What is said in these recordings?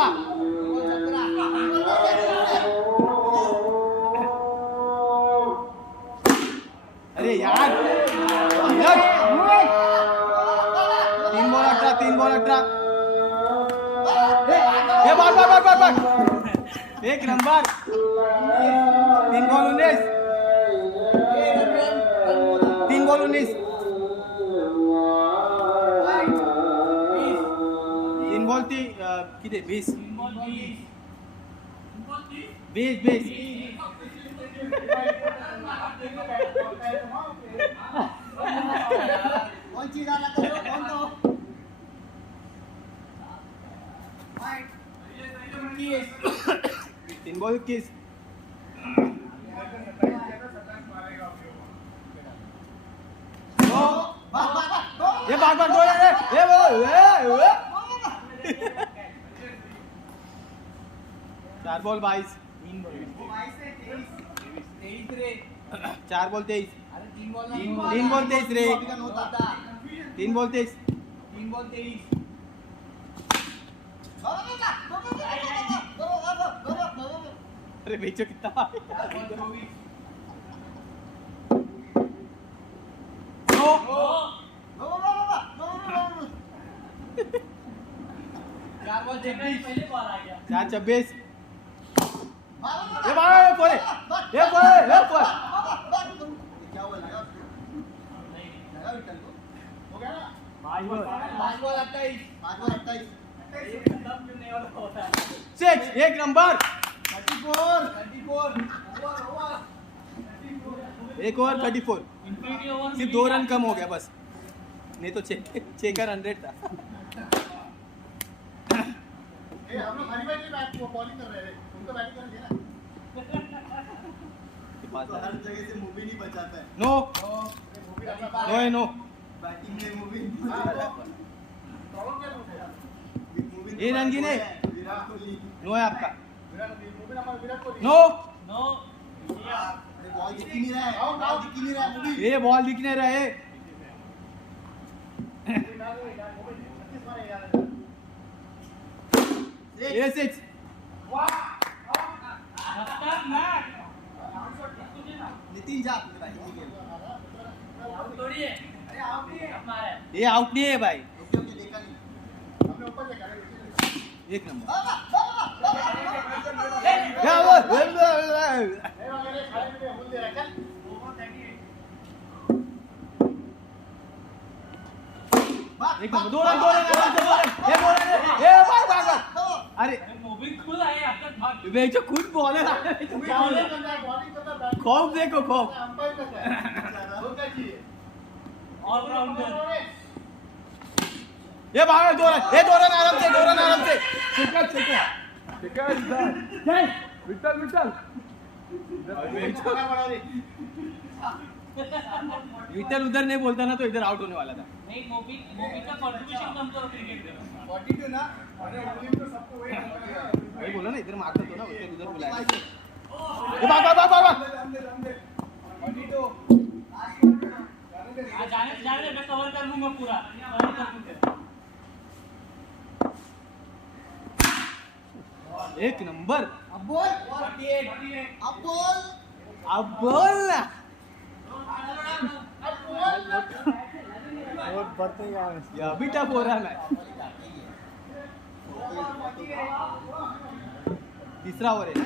17। अरे यार 3 बॉल 18। ये बार 1 नंबर। 3 बॉल 19। 3 बॉल 19। 3 बॉल किती 20 कौन चीज आला करो कौन तो 3 बॉल 21। ये बार दो ये बोल 4 बॉल 22। 4 बॉल 23। 3 बॉल 23 रे। 3 बॉल 23। अरे बेचो कितना चार 26। ये भाई बोले ये बोले क्या हुआ लगा विठल को हो गया ना 5 बॉल 28 6 1 नंबर 34 एक ओवर 34। सिर्फ 2 रन कम हो गया बस, नहीं तो चेकर 100 था। हम लोग हरी भाई की बॉलिंग कर रहे हैं, उनको बैटिंग करनी है ना। तो हर जगह से मूवी नहीं बचाता है। नो नो बैटिंग में मूवी ये रन गिने विराट कोहली नो है आपका विराट कोहली नो बॉल दिख ही नहीं रहा है, बॉल दिख ही नहीं रहा है मूवी। ये बॉल दिख नहीं रहा है। ये 6 नितिन जा बैटिंग के ये आउट नहीं है भाई। ओके देखा नहीं हमने ऊपर देखा 1 नंबर एक नंबर 2 रन ये भाग अरे बेचो खुद बॉलर खौफ देखो खौफ ये भाग 2 रन आराम से विठल उधर नहीं बोलता ना तो इधर आउट होने वाला था। नहीं मोबी का कंट्रीब्यूशन कम तो क्रिकेट में 42 ना अरे ओलिंप तो सबको वेट वही बोला ना इधर मारता तो ना उधर बुलाया। ये भाग 42 जाने मैं कवर कर लूंगा पूरा कवर कर लूंगा। 1 नंबर अब बोल 48 अब बोल ना और बढ़ते यार ये अभी टफ हो रहा है मैच। तीसरा ओवर है ना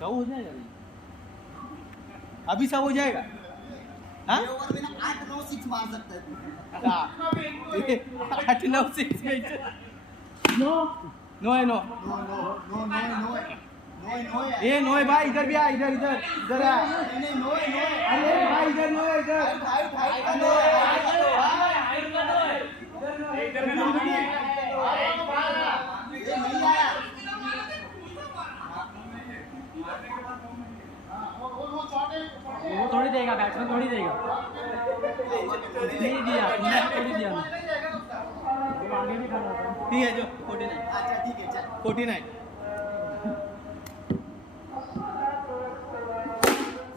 100 हो जाएगा अभी 100 हो जाएगा। हाँ ये ओवर में ना 8-9 6 मार सकता है तू। 8-9 6 नो है नो नो है ये नो है भाई इधर भी आ इधर आ नहीं नो है अरे भाई इधर नो है इधर भाई नो है ये नहीं आया वो थोड़ी देगा बैट्समैन थोड़ी देगा नहीं दिया थोड़ी दिया आगे भी खड़ा था। ठीक है जो 49 अच्छा ठीक है चल 49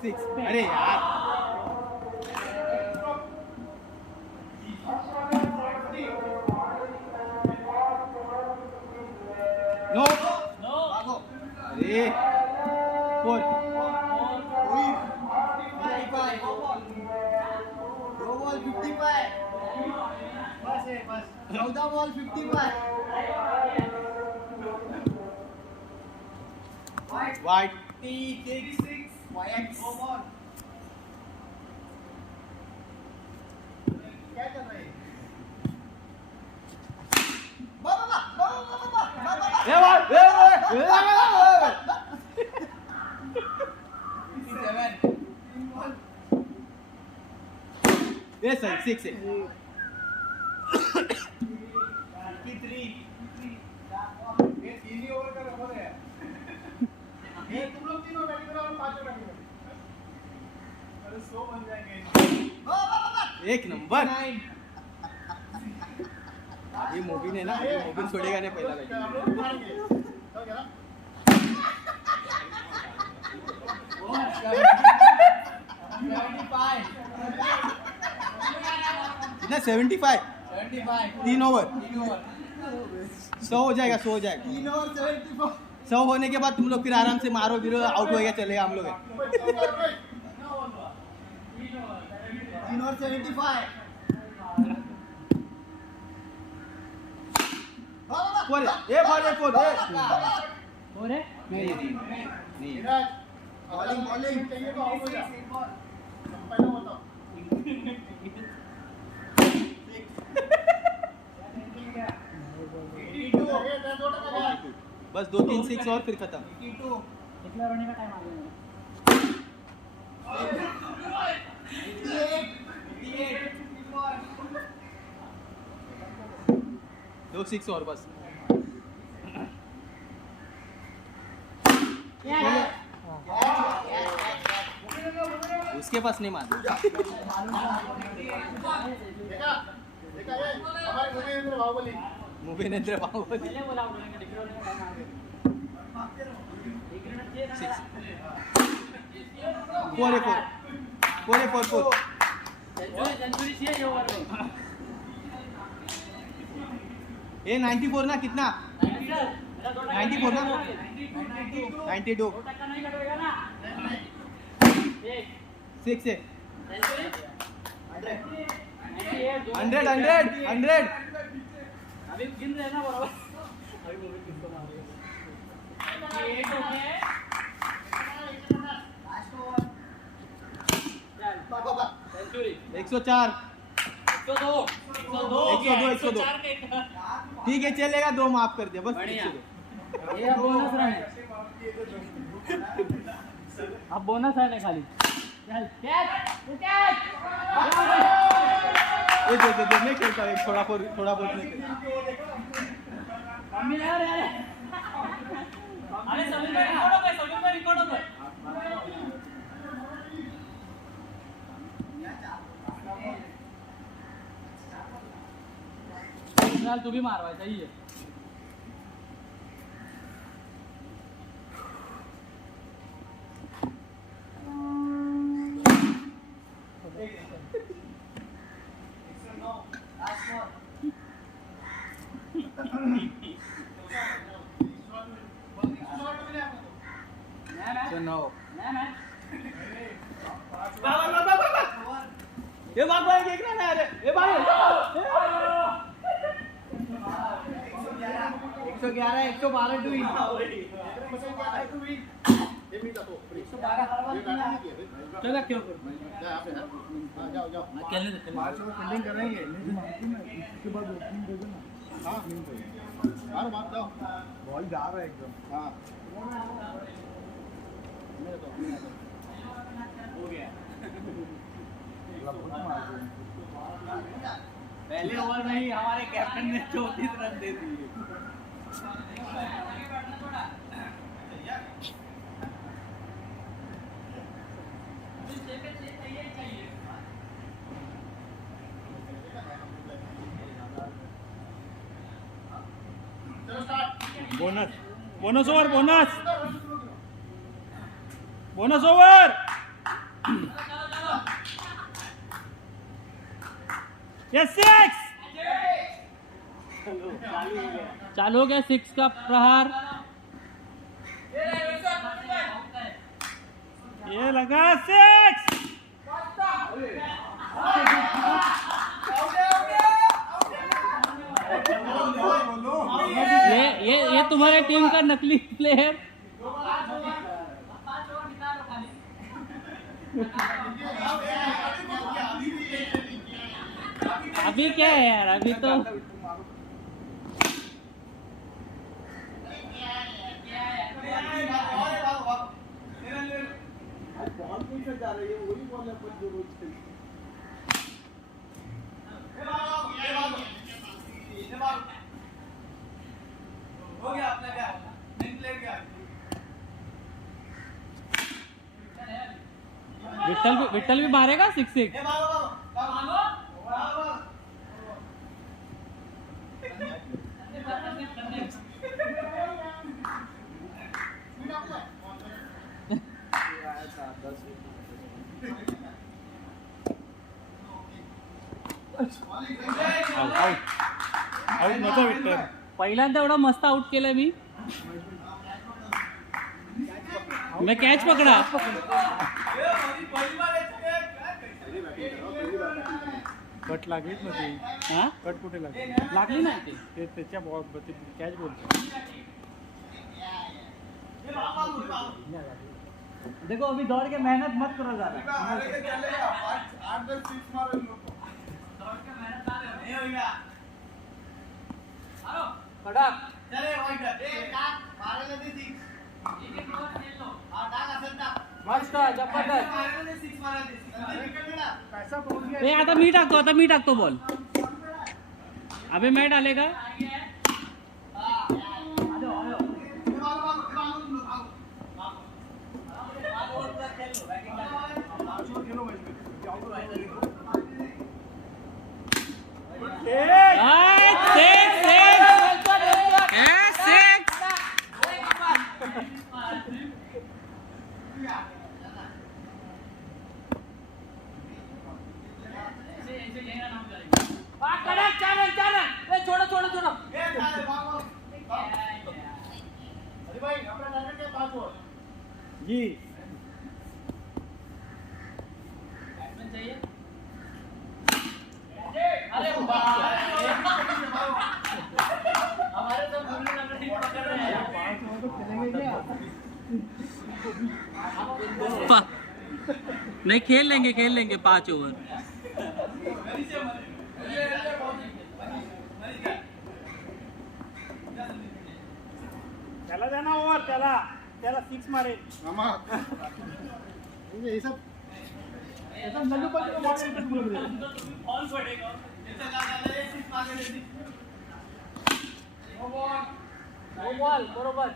6 अरे यार बस है बस 14 बॉल 55 वाइट 36 वाइट क्या कर रहे हैं ये सही 6 है ये 3 ही ओवर का रबर है ये तुम लोग तीनों बैटिंग करो और पांचों बैटिंग करो अरे 100 बन जाएंगे एक नंबर ये मोबिन है ना, ये मोबिन छोड़ेगा नहीं पहला बैटिंग। हम लोग मारेंगे तो क्या कितना 75 3 ओवर 100 हो जाएगा 100 हो जाएगा 3 ओवर 74 100 होने के बाद तुम लोग फिर आराम से मारो गिरो आउट हो गया चलेगा हम लोग 3 ओवर 75 फोर ये बॉल है फोर और है नहीं धीरज बॉलिंग बॉलिंग चाहिए तो आउट हो जा पहले बताओ बस 2-3 6 और फिर खत्म कितना रन का टाइम आ गया 2 6 और बस उसके पास नहीं मार देखा देखा ये हमारे मुझे बाहुबली मुभेनेंद्र बाहुबली पहले बोला उन्होंने डिग्री होने का टाइम आ गया 4 सेंचुरी चाहिए ये ओवर में ये 94 ना कितना 94 ना 92 2 टक्का नहीं कटेगा ना 6 है 100 100 अभी गिन रहे हैं ना बराबर अभी वो भी किसको मारेगा 8 हो गए लास्ट ओवर चल सेंचुरी 104 102 ठीक है चलेगा 2 माफ कर दिया बस बढ़िया। ठीक है। ये बोनस रन है अब बोनस रन है खाली चल कैच ये दे मैं खेलता हूँ थोड़ा बहुत नहीं खेलता। मम्मी ले अरे सभी पे रिकॉर्ड हो गए फिलहाल तू भी मारवा सही है ये भाग देख रहा है ये भाग 111 112 टू चलो क्यों जाओ खेलने देते फील्डिंग करेंगे उसके बाद ओपनिंग कर देना हाँ मार जाओ बॉल जा रहा है एकदम हाँ हो गया पहले ओवर में ही हमारे कैप्टन ने 34 रन दे दिए बोनस ओवर यस 6 चालू हो गया 6 का प्रहार ये लगा 6 तुम्हारे टीम का नकली प्लेयर। 5 ओवर निकालो खाली। अभी क्या है यार, अभी तो बॉल कौन सा जा रही है, वही बॉल है पर जो रोज खेलते हैं। हो गया अपना क्या प्लेयर क्या विट्ठल भी मारेगा 6-6। आउट नव्हता विक्टर. पहिल्यांदा एवढा मस्त आउट केलं मैं कैच पकड़ा। कट लागलीच नव्हती. हाँ कट कुठे लागली? लागली नाही ते। ते त्याच्या बॉल कॅच बोलतो. देखो अभी दौड़ के मेहनत मत करो ज्यादा। कड़क मस्त जबरदस्त। ए आता मी टाकतो बॉल। अबे मैं डालेगा। जी नहीं खेल लेंगे 5 ओवर। त्याला द्या ना ओव्हर. त्याला 6 मारेल. ये सब नल्लू पर ऑन पड़ेगा। नो बॉल बरोबर।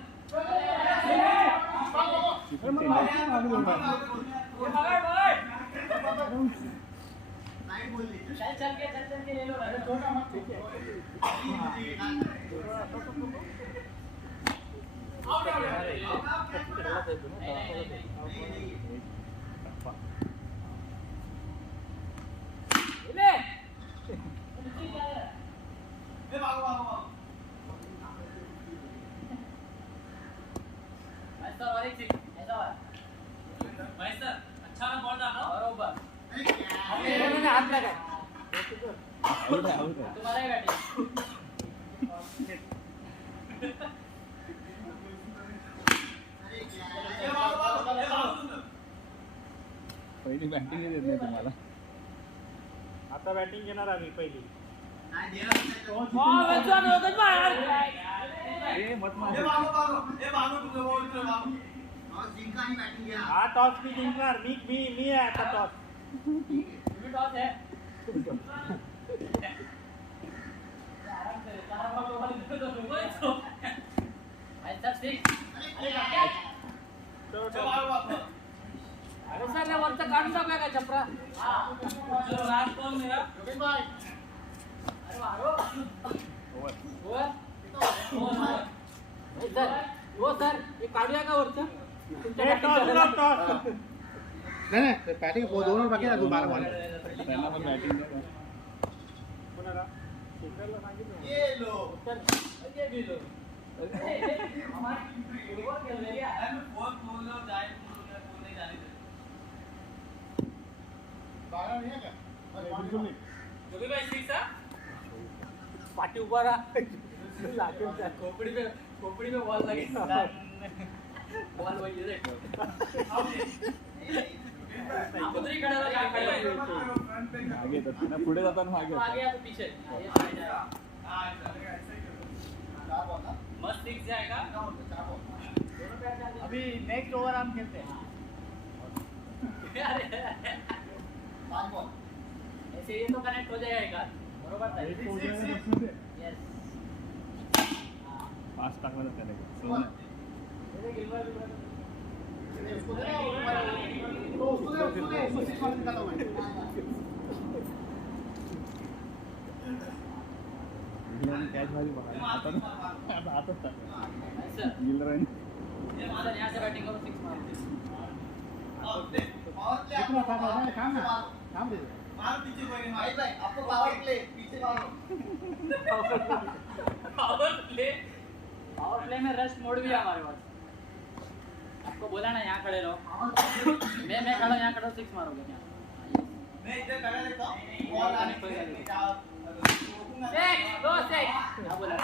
चल के ले लो। अच्छा बॉल डालो बरोबर। हाथ लगा तुम्हारा ही बैटिंग। पहिली बॅटिंग देत नाही तुम्हाला. आता बॅटिंग घेणार आम्ही पहिली. हा टॉस मी जिंकणार. मी आहे आता टॉस. टॉस है अरे सर ने वरचं काढून टाकूया का छपरा. लास्ट बॉल मेरा अरे मारो सर हो सर हे काढूया का वरचं. नहीं बैटिंग वो दोनों बाकी ना 12 बॉल त्यांना पण बॅटिंग द्या. कोणाला? शेखरला सांगितलं. ये लो चल ये भी लो हमारी फुटबॉल खेल रही है यार. फोन लो जाए फोन नहीं जाने दे. 12 नहीं है क्या? बिलकुल नाही. जोगी भाई 6 हा पाठी उभा रहा लागेल त्या खोपडी पे खोपड़ी में बॉल लगे बॉल वही है देख आप उधर ही खड़े रहो यहाँ खड़े रहो आगे तो ना पुढे जाताना मागे आगे या तो पीछे मस्त दिख जाएगा अभी नेक्स्ट ओवर हम खेलते हैं ऐसे ये तो कनेक्ट हो जाएगा एक हाथ बरोबर था यस पास टाकला जाता है कैच वाली आता ना आता था गिल रहा है सर यहाँ से बैटिंग करो 6 मारो कितना था काम ना काम दे मारो पीछे कोई नहीं भाई आपको पावर प्ले पीछे मारो पावर प्ले में रश मोड भी है हमारे पास आपको बोला ना यहाँ खड़े रहो मैं खड़ा यहाँ खड़ा 6 मारोगे क्या मैं इधर खड़ा रहता हूं बॉल आने को सेक दो सेक क्या बोला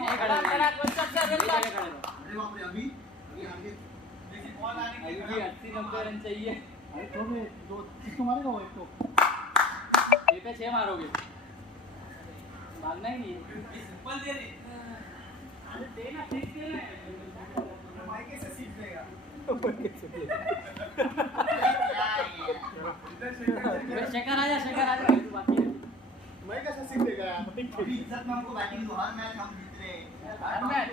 मैं खड़ा मेरा कौन-सा खड़े रहो अरे बाप रे अभी आगे लेकिन बॉल आने के अभी 80-90 रन चाहिए अरे तो भी दो किसको मारेगा वो एक तो ये पे 6 मारोगे भागना ही नहीं है सिंपल दे रही अरे देना ठीक दे भाई कैसे सीख लेगा शेखर आजा बाकी है मैं कैसे सीख लेगा यार अभी इज्जत में हमको बैटिंग दो हर मैच हम जीत रहे हर मैच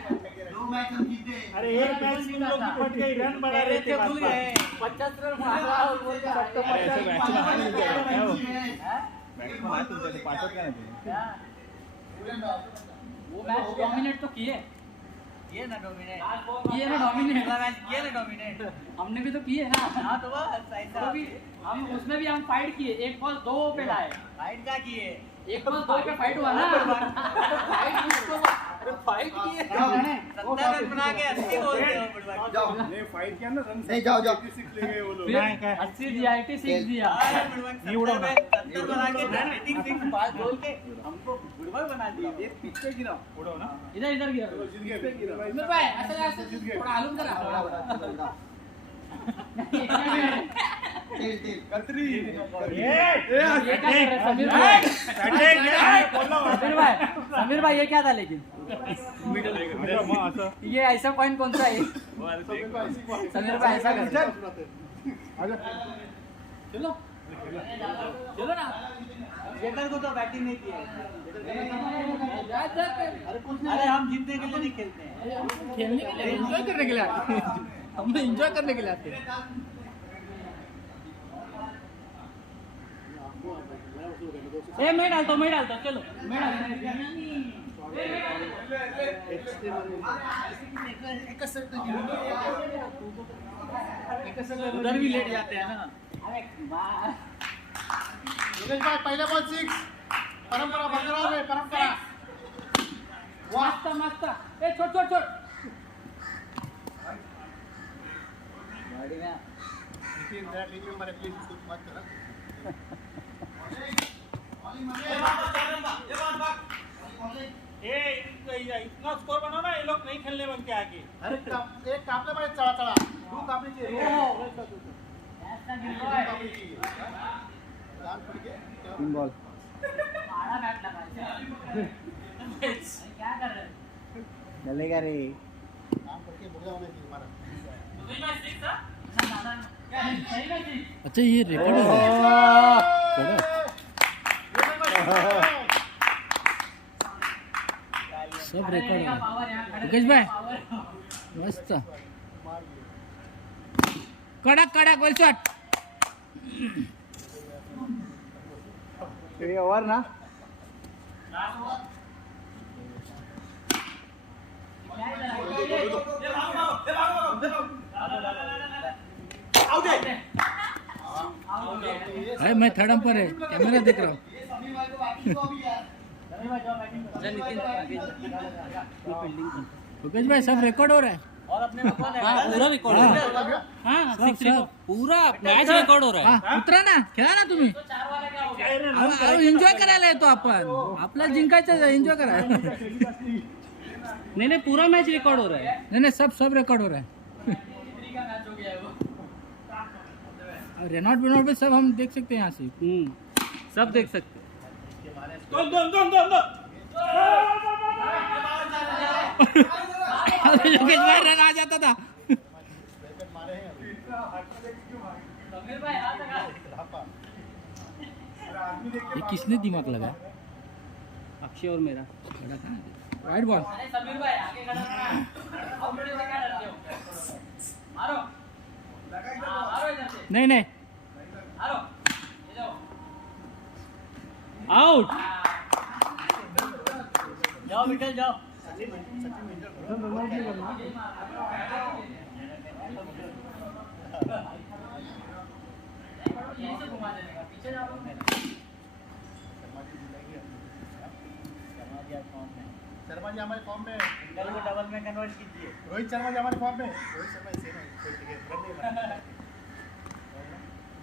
दो मैच हम जीते अरे एक मैच तुम लोग निपट गए रन बना रहे थे भूल गए 50 रन मारा और बोल के सबको ऐसे मैच में हार नहीं जाएगा क्या हो हैं मैच में हार तुम जैसे पांचों क्या नहीं क्या वो मैच डोमिनेट तो किए ये ना डोमिनेट किए ना डोमिनेट मैच किया ना डोमिनेट हमने भी तो किए ना हां तो बस ऐसा तो भी हम उसमें भी हम फाइट किए एक बॉल 2 पे लाए फाइट क्या किए एक बॉल 2 पे फाइट हुआ ना फाइट किसको अरे फाइट किए 70 रन बना के 80 बोल रहे हो बड़वा जाओ नहीं फाइट किया ना रन नहीं जाओ 86 ले गए वो लोग 80 दिया 86 दिया ये उड़ा 70 बना के रेटिंग 6 पास बोल के हमको गुड़बड़ बना दिया ये पीछे गिरा उड़ो ना इधर गिरा जीत गए उमर भाई ऐसा थोड़ा आलूम करा कतरी ये क्या कर रहे समीर भाई ये क्या था लेकिन ये ऐसा पॉइंट कौन सा है समीर भाई ऐसा कर चलो ना शेखर को तो बैटिंग नहीं की है अरे हम जीतने के लिए नहीं खेलते हैं खेलने के लिए एंजॉय करने के लिए आते हैं हम तो एंजॉय करने के लिए आते हैं मैं डालता हूँ चलो मैं डालता उधर भी लेट जाते हैं ना योगेश भाई पहले बॉल 6 परंपरा बरकरार है परंपरा मस्त ए छोड़ गाड़ी में टीम में प्लीज कुछ मत करो इतना स्कोर बनाओ ना ये लोग नहीं खेलने बन के आगे अरे एक कापले पड़े चढ़ा दो कापले चाहिए तीन बॉल आड़ा बैट लगा क्या कर रहे चलेगा रे काम करके बढ़िया होना चाहिए हमारा अच्छा ये रिकॉर्ड सब रिकॉर्ड है मुकेश भाई मस्त कड़क गोल शॉट ये ओवर ना अरे मैं थर्ड अंपायर है कैमरा देख रहा हूँ मुकेश भाई सब रिकॉर्ड हो रहा है और अपने में कौन है पूरा रिकॉर्ड हो रहा है हाँ पूरा मैच रिकॉर्ड हो रहा है उतरा ना खेळा ना तुम्ही एन्जॉय करायला येतो आपण आपल्याला जिंकायचं एन्जॉय करा नहीं नहीं पूरा मैच रिकॉर्ड हो रहा है। नहीं नहीं सब रिकॉर्ड हो रहा है। तीसरी का मैच हो गया है वो। रेनॉट वेनॉट पे सब हम देख सकते हैं यहाँ से। सब देख सकते हैं। योगेश भाई रन आ जाता था। समीर भाई हाथ लगा। ये किसने दिमाग लगाया? अक्षय और मेरा। Wide ball. अरे समीर भाई आगे खड़ा रहना। अब बड़े से क्या डरते हो? मारो। मारो इधर से। नहीं नहीं मारो। ये जाओ। आउट। जाओ विठल जाओ। यहीं से घुमा देने का। पीछे जाओ। शर्मा जी हमारे फॉर्म में, सिंगल को डबल में कन्वर्ट कीजिए। रोहित शर्मा जी हमारे फॉर्म में, रोहित शर्मा इसे ना ठीक है रन नहीं बना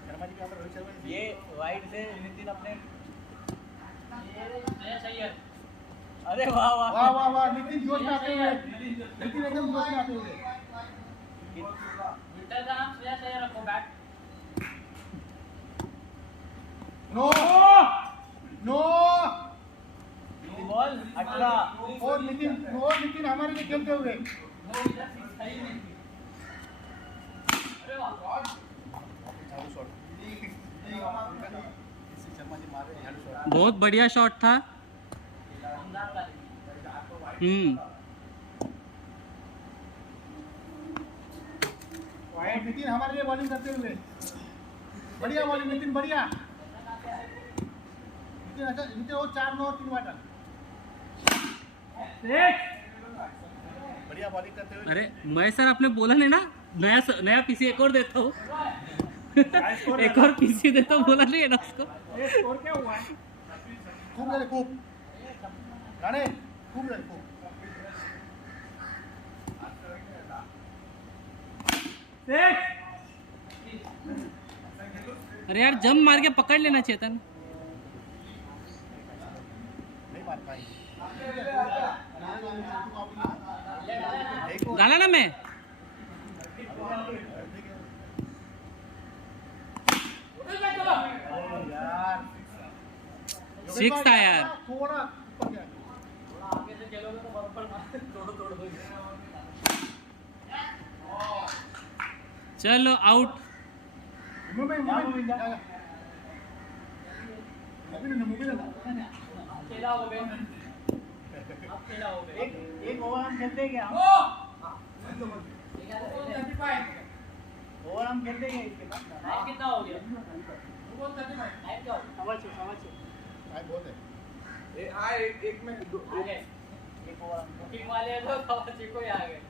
शर्मा जी के हमारे रोहित शर्मा ये वाइड से नितिन अपने सही है। अरे वाह वाह वाह वाह वाह नितिन जोश में आते हुए, नितिन एकदम जोश में आते हुए। विठल का नाम श्रेयस अय्यर रखो। बैट नो नो बॉल 18 और नितिन हमारे लिए खेलते हुए। सही नहीं थी। अरे वाह झाड़ू शॉट शर्मा जी मार रहे हैं झाड़ू शॉट। बहुत बढ़िया शॉट था। नितिन हमारे लिए बॉलिंग करते हुए, बढ़िया बॉलिंग नितिन, बढ़िया नितिन। अच्छा नितिन वो 4 नो 3 वाटर, बढ़िया बॉलिंग करते हुए। अरे मैं सर आपने बोला नहीं ना, नया पीसी एक और देता हूँ। एक और पीसी देता हूँ, बोला नहीं है ना उसको। स्कोर क्या हुआ है? खूब झाले खूब राणे, खूब झाले खूब। अरे यार जंप मार के पकड़ लेना चेतन। नहीं मार पाई। डाला ना मैं। यार सिक्स था यार। थोड़ा ऊपर गया। आगे से खेलोगे तो बराबर तोड़ दोगे। चलो आउट। मुंबई खेला हो गए। अब खेला हो गए। एक ओवर हम खेलते हैं क्या? ओवर हम खेलते हैं इसके बाद। टाइम कितना हो गया? टाइम क्या हो? समझ बहुत है। एक में आगे एक ओवर हम बुकिंग वाले हैं तो समझ को ही आ गए।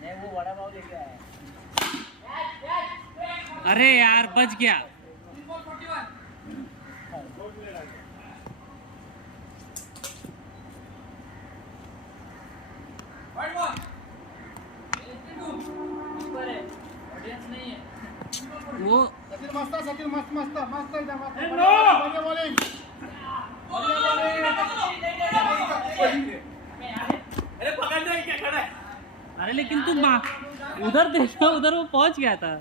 नहीं वो बड़ा पाव लेके आया है। अरे यार बच गया। ऑडियंस नहीं है। वो सचिन मस्त एकदम मस्त नो! बढ़िया बॉलिंग। अरे पकड़ रहे क्या खड़ा है? अरे लेकिन तुम उधर देखो, उधर वो पहुंच गया था।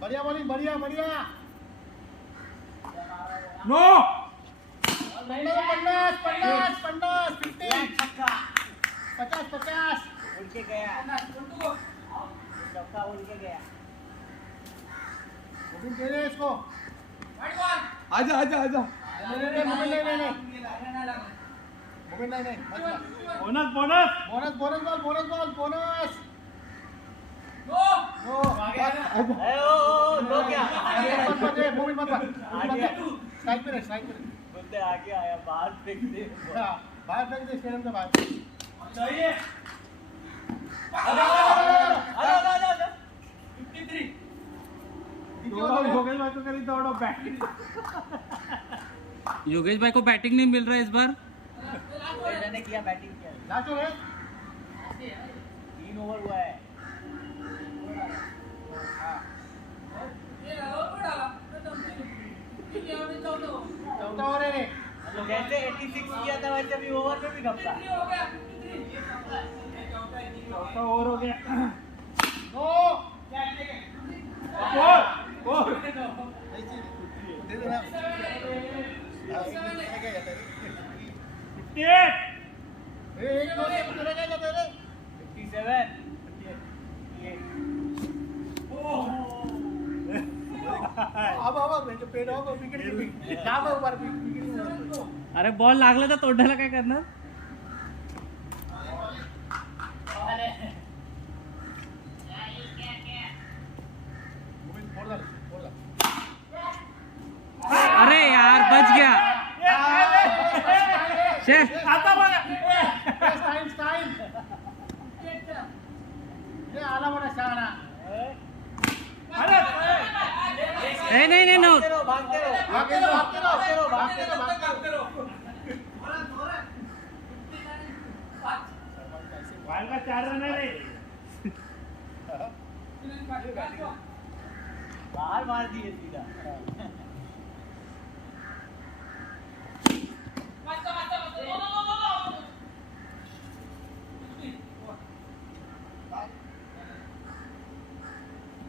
बढ़िया बॉलिंग, बढ़िया नो! 50 उड़ के गया। चौका उड़ के गया। गोविंद दे दे इसको। आजा नहीं बोनस बोनस बोनस। नो लो क्या? मोमिन मत साइड पे रहे। बोलते आगे आया बाहर फेंक दे। बाहर फेंक दे स्टेडियम के बाहर। चाहिए। अरे 53। योगेश भाई को करी दौड़ो बैटिंग। योगेश भाई को बैटिंग नहीं मिल रहा है इस बार। मैंने किया बैटिंग किया। लास्ट ओवर है। 3 ओवर हुआ है। चौथा ओवर है। जैसे 86 किया था वैसे भी ओवर में भी घपला। चौथा ओवर हो गया। नो फोर दे देना 58 एक दो से तेरा क्या जाता है 57 अब म्हणजे पेड ऑफ विकेट कीपिंग काम आहे ऊपर विकेट अरे बॉल लागला तर तोडायला काय करणार? अरे यार बच गया। शेर आता बघा टाइम ये आला बड़ा शहाणा अरे नहीं नो भागते रहो बॉल का 4 रन है रे। बाहर मार दिए सीधा।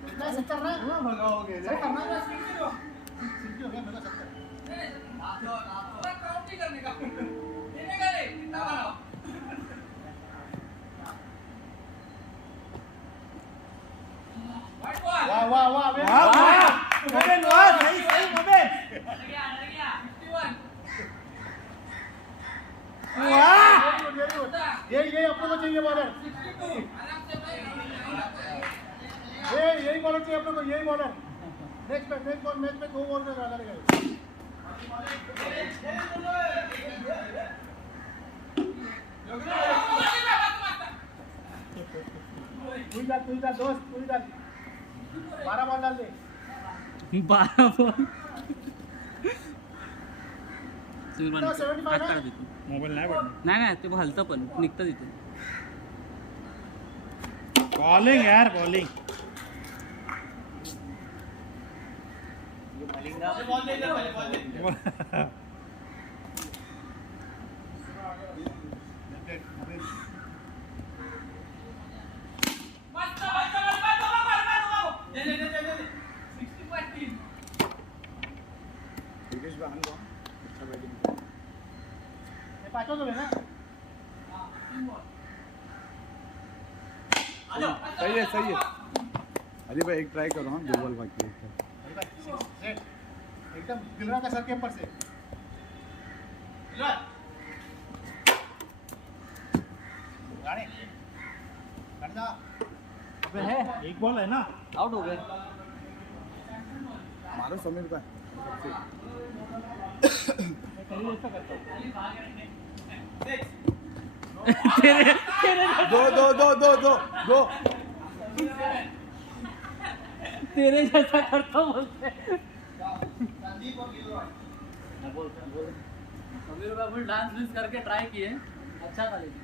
कितना 70 ना भगाओगे सही करना 60 हो गया मेरा 70 काउंट नहीं करने का देने का नहीं कितना बनाओ वाह वाह वाह वाह मोमेन वाह सही मोमेन डर गया 51 वाह वेरी गुड ये अपने को चाहिए बॉलर आराम से भाई ये यही बॉलर चाहिए अपने को यही बॉलर नेक्स्ट मैच में 2 बॉल में लड़ेगा तू जा दोस्त तू जा 12 बॉल डाल दे 12 बॉल मोबाईल नाही पडणार नाही ते हलतं पण निघतं तिथून। बॉलिंग यार बॉलिंग बॉल दे पहले बॉल दे मस्त दे 65 3 ये पांचों तो है ना सही है अरे भाई एक ट्राई करो हाँ 2 बॉल बाकी है सेट एकदम गिर रहा था सर के ऊपर से गाड़ी गाड़ी जा अबे है एक बॉल है ना आउट हो गए। मारो समीर का तेरे दो तेरे जैसा करता बोलते। समीर का फुल डांस मिस करके ट्राई किए, अच्छा था लेकिन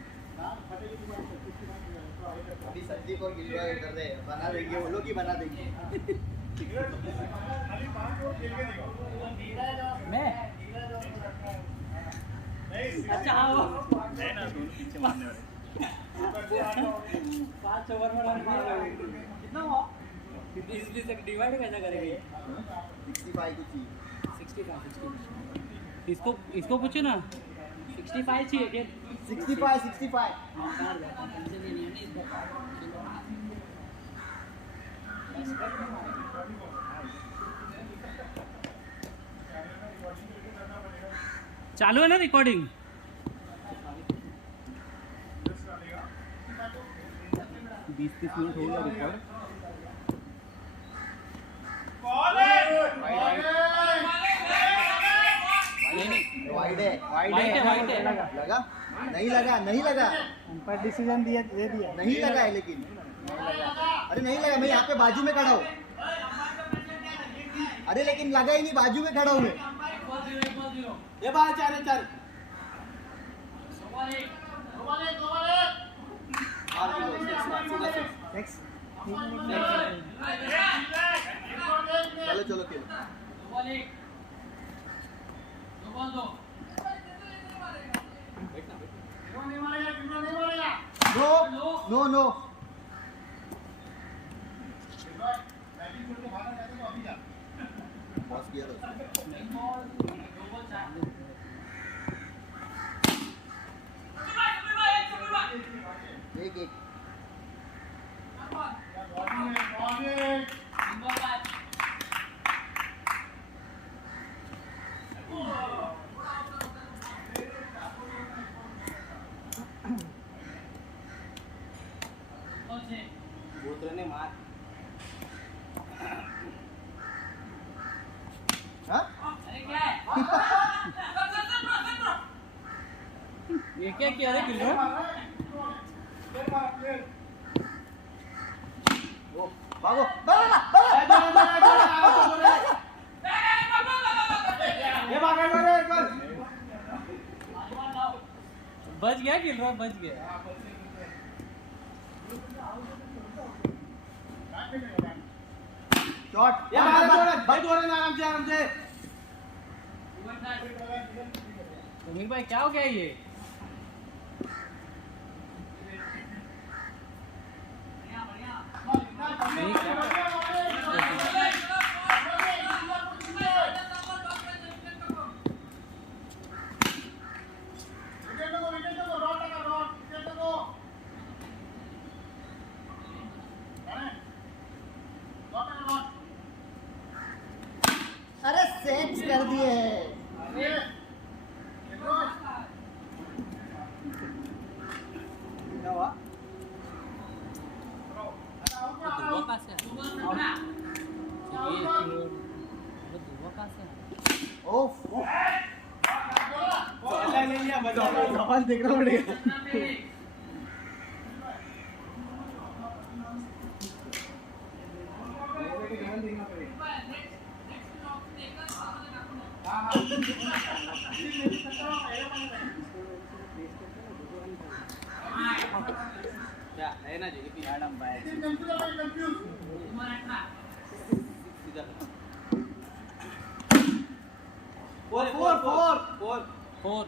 अभी संदीप और गिलवा कर रहे हैं, बना देंगे वो लोग ही बना देंगे। मैं अच्छा हाँ वो 5 ओवर में रन मार रहे कितना हुआ 20 तक डिवाइड कैसा करेंगे 65 कुछ ही 65 इसको पूछे ना 65 चाहिए क्या 65 चालू है ना रिकॉर्डिंग। बीस 30 मिनट हो गया रिकॉर्ड। वाइड है लगा नहीं लगा अंपायर डिसीजन दे दिया नहीं लगा है लेकिन अरे नहीं लगा, मैं यहाँ पे बाजू में खड़ा हूँ। अरे लेकिन लगा ही नहीं, बाजू में खड़ा हूँ मैं। ये बाहर 4 चलो खेलो। नहीं मारेगा, कितना नहीं मारेगा। नो नो नो बैटिंग छोड़ के भागना चाहते तो अभी जा। बॉस किया था उसने। एक एक बोतल ने मार हाँ ये क्या किया रे किलो भागो ये भागा बच गया किलो बच गया शॉट ये भागा भाई दो रन आराम से सुनील भाई क्या हो गया ये अरे सेंस कर दिए क्या हुआ दुआ कहाँ से ये दुआ कहाँ से ओफ ले लिया सवाल देखना पड़ेगा क्या है ना जी मैडम भाई फोर फोर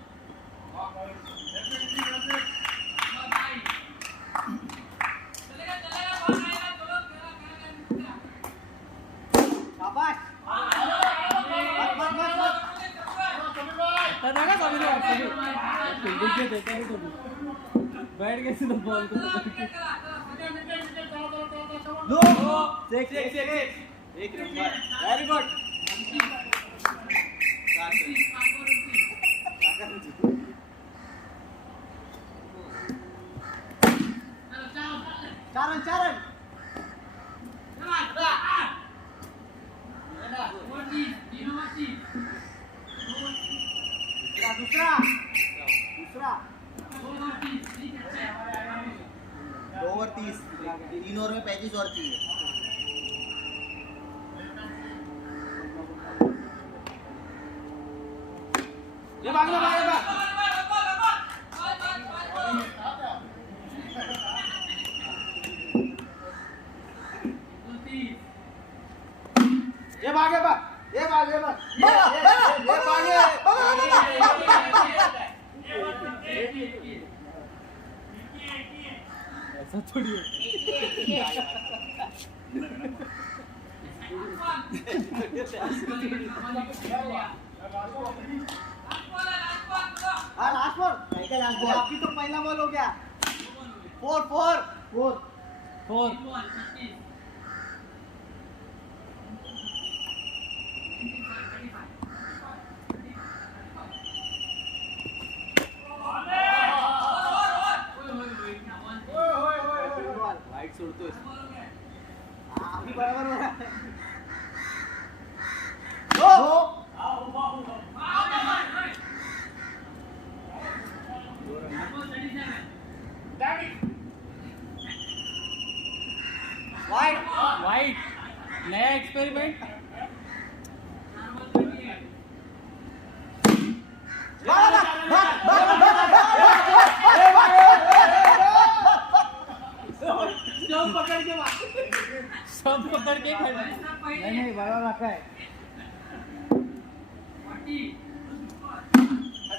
शाबाश देखा कभी फील्डिंग के देखा नहीं कभी बैठ गए सीधा बॉल को नो एक नंबर वेरी गुड चारण दूसरा 2 ओवर 30 3 ओवर में 35 और चाहिए ये भागना ये भागे ऐसा थोड़ी है लास्ट बॉल आपकी तो पहला बॉल हो गया 4 वाइट सोडतोय अभी बरोबर हो रहा है वाइट नया एक्सपेरिमेंट सब पकड़ के खड़े नहीं बड़ा रखा है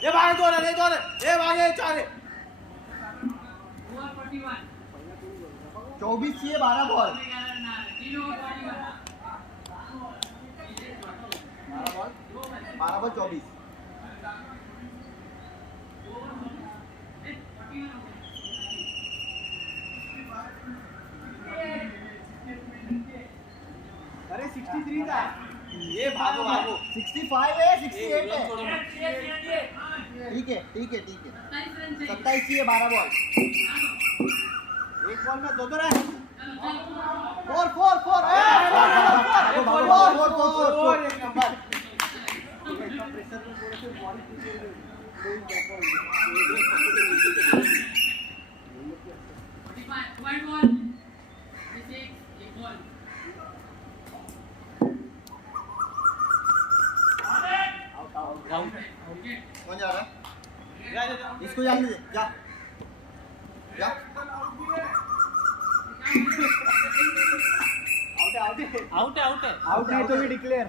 ये भागे 2 रन, ये भागे 4 है। ओवर 41 24 चाहिए 12 बॉल 3 ओवर 12 बॉल 24 अरे 63 का ये भागो 65 है 68 है छोड़ो मत। ठीक है 27 रन चाहिए 27 चाहिए 12 बॉल एक बॉल में 2 रन 4 4 4 एक नंबर। कौन जा रहा है इसको जाने दे जा जा आउट है आउट नहीं तो भी डिक्लेयर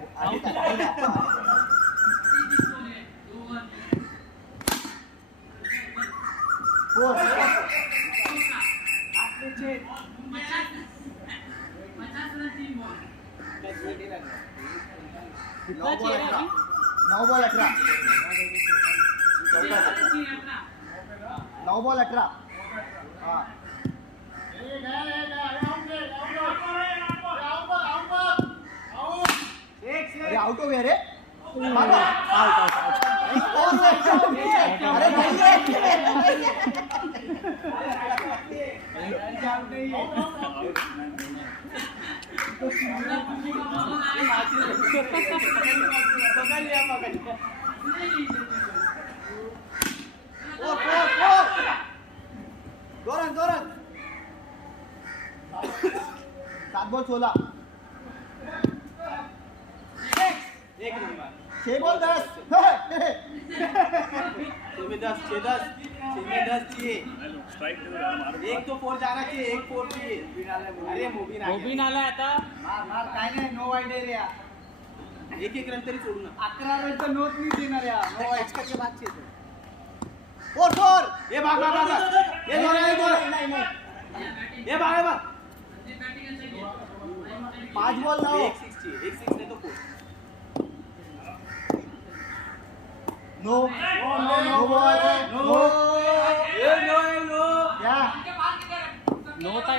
कितना चाहिए अभी 9 बॉल 18 9 बॉल 18 हाँ अरे आउट हो गया रे अरे दो रन 7 बॉल 16 एक नंबर 6 बॉल 10 6 में 10 चाहिए। एक तो 4 जाना चाहिए, एक 4 चाहिए। अरे मोबिन मोबिन आला आता मार काय नाही नो वाईट एरिया एक रन तरी सोडू ना। 11 रनचं नोट नाही देणार या नो वाईट के बाद 4 ये भाग ये दोन ये भाग 5 बॉल 9 एक 6 चाहिए, एक 6 नहीं तो 4। नो नो बॉल नो क्या नोता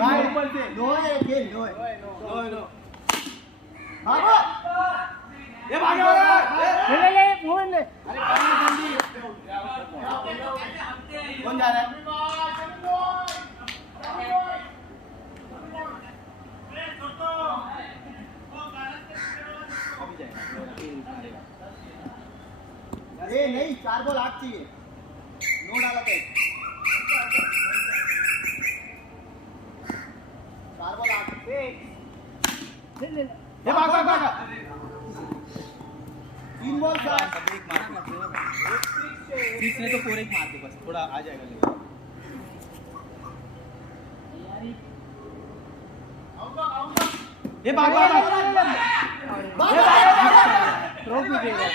राइट ऊपर से नो है खेल नो है नो भागो ये भागे ले मोहन ले कौन जा रहा है? अभी जाएगा। ए नहीं 4 बॉल 8 चाहिए नो डाला था 4 बॉल 8 ये भाग 3 बॉल 7 एक मार 6 नहीं तो 4 एक मार दो बस, थोड़ा आ जाएगा। ये भाग ट्रॉफी दे रहा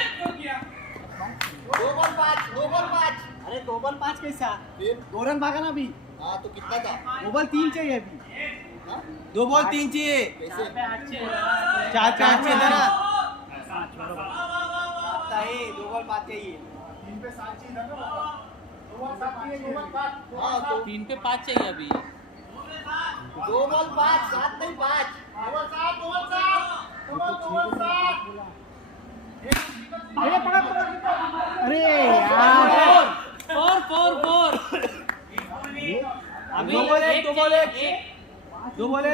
2 बॉल 5 अरे 2 बॉल 5 कैसा? फिर 2 रन भागा ना अभी। हाँ तो कितना था 2 बॉल 3 चाहिए अभी। हाँ? 2 बॉल 3 चाहिए। कैसे 4 चाहिए ना। 2 बॉल 5 चाहिए 3 पे 7 चाहिए ना 2 बॉल 7 चाहिए 2 बॉल 5 हाँ तो 3 पे 5 चाहिए अभी 2 बॉल 5 7 नहीं 5 2 बॉल 7 2 बॉल 7 2 बॉल 7 अरे यार 4 अभी 2 बॉल 1 2 बॉल 1 एक 2 बॉल 1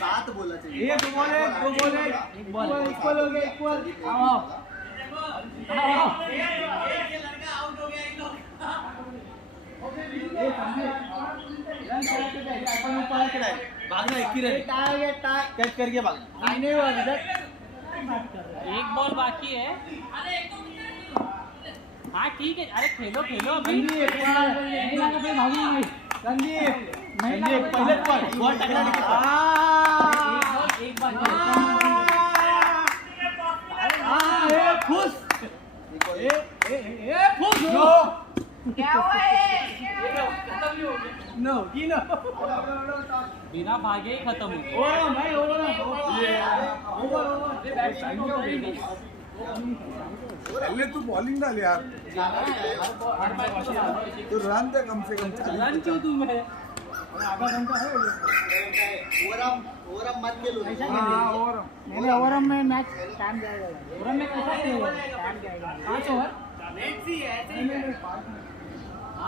7 बोला चाहिए ये 2 बॉल 1 2 बॉल 1 इक्वल हो गया इक्वल। भागना एक ही रन कैच करके भागना। एक बॉल बाकी है हाँ ठीक है अरे खेलो अभी संदीप पहले पर बॉल टकरा एक बार खुश क्या हुआ ये? खत्म ही हो गया नो गिनो बिना भागे ही खत्म हो गया ओवर भाई ओवर ओवर अरे बैट्समैन को उधर ही नहीं पहले तू बॉलिंग डाल यार तो रन दे कम से कम 40 रन क्यों तू मैं आधा घंटा है ओवरम मत खेलो हाँ और नहीं ओवरम में मैच टाइम जाएगा ओवर में कैसा खेलेगा टाइम जाएगा 5 ओवर नेट सी ऐसे ही है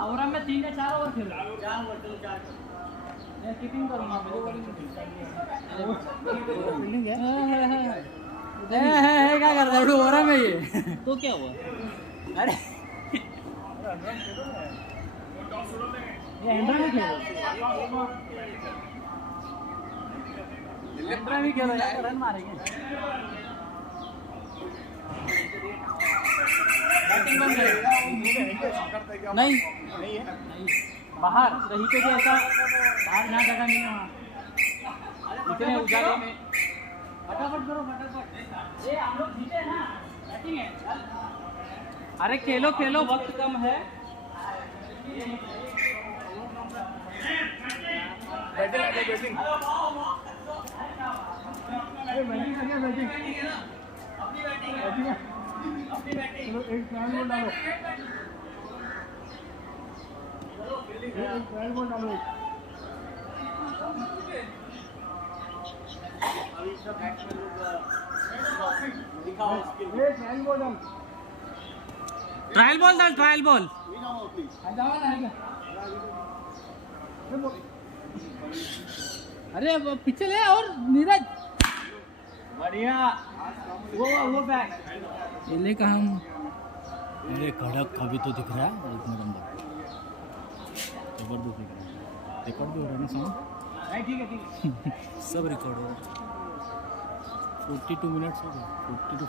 ओवर में 3 या 4 ओवर खेलो 4 ओवर चलो 4 मैं कीपिंग करूंगा मेरे बॉलिंग फील्डिंग है है क्या कर रहा है ओवर में ये तो क्या हुआ अरे ये एंड्रा में खेलो एंड्रा भी खेलो यार रन मारेंगे बैटिंग बंद करो नहीं नहीं है बाहर कहीं पे भी ऐसा बाहर ना जगह नहीं है वहाँ इतने उजाले में फटाफट करो फटाफट ये हम लोग जीते ना बैटिंग है अरे खेलो खेलो वक्त कम है बैटिंग बैटिंग अरे बैटिंग करनी है बैटिंग बैटिंग है चलो एक ट्रायल बॉल डालो एक ट्रायल बॉल डालो अभी सब बैट्समैन लोग दिखाओ स्किल एक ट्रायल बॉल डाल ट्रायल बॉल डाल ट्रायल बॉल आ जाओ ना अरे पीछे ले और नीरज बढ़िया वो बैक पहले का हम अरे कड़क अभी तो दिख रहा है एक नंबर जबरदस्त दिख रहा है रिकॉर्ड भी हो रहा है ना साउंड नहीं ठीक है सब रिकॉर्ड हो रहा है 42 मिनट्स हो गए 40 to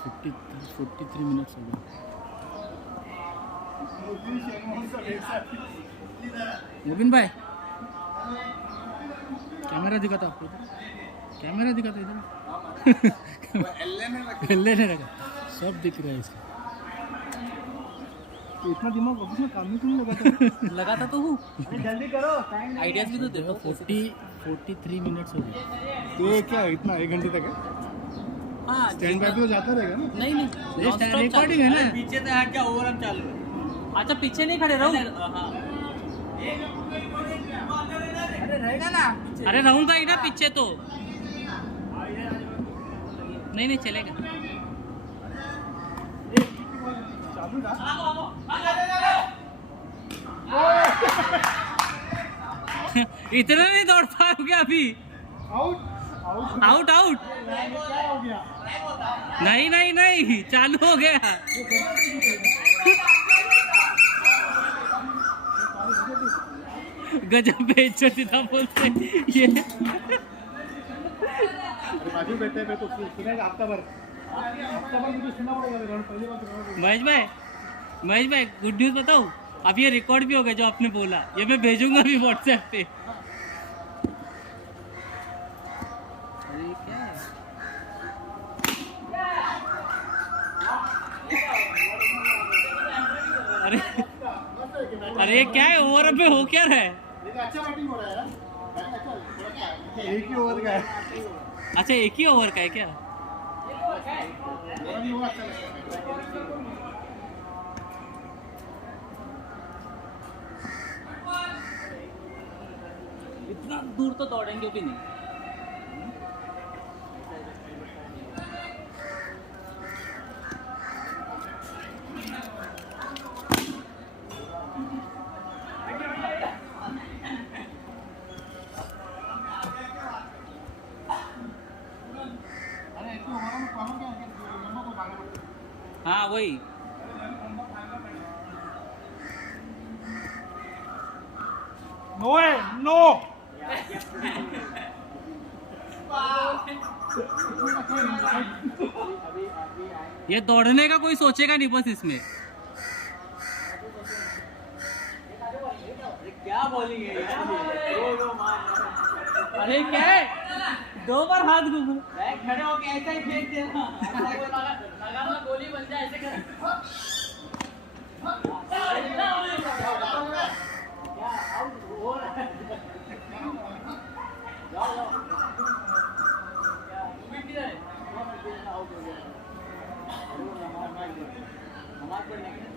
43 मिनट्स हो गए मोबिन भाई कैमरा दिखाता आपको कैमरा दिखाता इधर एल्ले ने रखा सब दिख रहा है इसका तो इतना दिमाग ऑफिस में काम ही क्यों लगाता लगाता तो हूँ जल्दी करो टाइम आइडियाज भी तो दे दो 43 मिनट्स हो गए तो ये क्या इतना 1 घंटे तक है हाँ स्टैंड बाय पे तो जाता रहेगा ना नहीं नहीं रिकॉर्डिंग है ना पीछे से हट जा ओवरम चालू है अच्छा पीछे नहीं खड़े रहूं हाँ अरे रहेगा ना अरे रहूंगा ही ना पीछे तो नहीं चलेगा चालू था इतना नहीं दौड़ पाओगे अभी आउट आउट आउट आउट क्या हो गया नहीं चालू हो गया गजब बेइज्जती था बोलते ये अरे बाजू बैठे पे तो सुनेगा हफ्ता भर मुझे सुनना पड़ेगा पहली बार महेश भाई गुड न्यूज़ बताऊं अब ये रिकॉर्ड भी हो गया जो आपने बोला ये मैं भेजूंगा भी व्हाट्सएप पे अरे क्या है अरे क्या है ओवर में हो क्या रहा है अच्छा बैटिंग हो रहा है यार एक ही ओवर का है अच्छा एक ही ओवर का है क्या रन हुआ अच्छा लगता है इतना दूर तो दौड़ेंगे भी नहीं अरे इतने ओवर में काम क्या है लंबा को भागना पड़ता है हाँ वही नो है नो ये दौड़ने का कोई सोचेगा नहीं बस इसमें क्या बॉलिंग है यार दो मार अरे क्या है 2 बार हाथ घूम खड़े होके ऐसा ही फेंक देना गोली बन जाए ऐसे कर नमाज पढ़ने के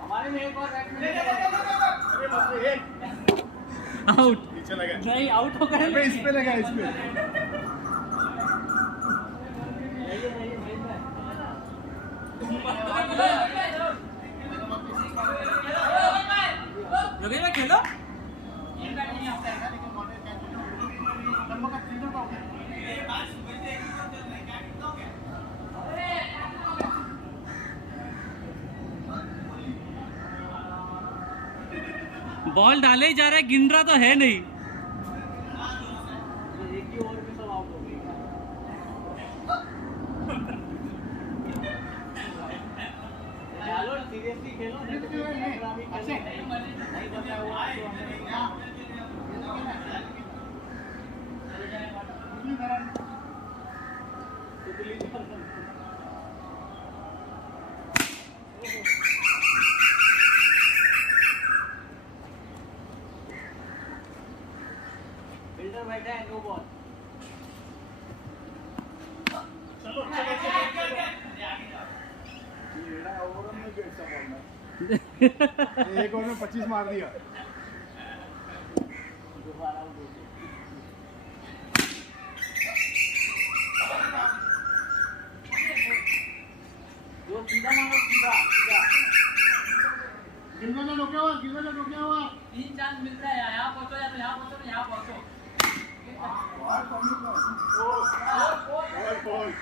हमारे में एक और आउट नीचे लगा नहीं आउट हो गए इस पे लगा इस पे योगेंद्र खेलो बॉल डाले ही जा रहा है गिन रहा तो है नहीं एक ही ओवर में सब आउट हो गए चलो सीरियसली खेलो नहीं तो नहीं बचा हुआ बिल्डर बैठा है नो बॉल एक ओवर में 25 मार दिया दोबारा आउट हो गए जो सीधा मारो सीधा सीधा गिलने रोके हुआ 3 चांस मिलता है यहाँ पहुंचो या तो यहाँ पहुंचो तो यहाँ पहुंचो बॉल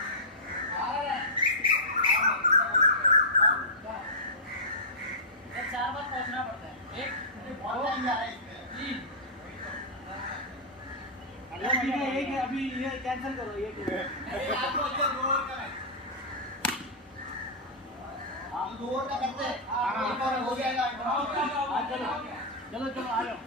4 बार पहुंचना पड़ता है एक बॉल ठीक है एक है अभी ये कैंसिल करो ये दो ओवर का करते हैं हो जाएगा चलो चलो चलो आ जाओ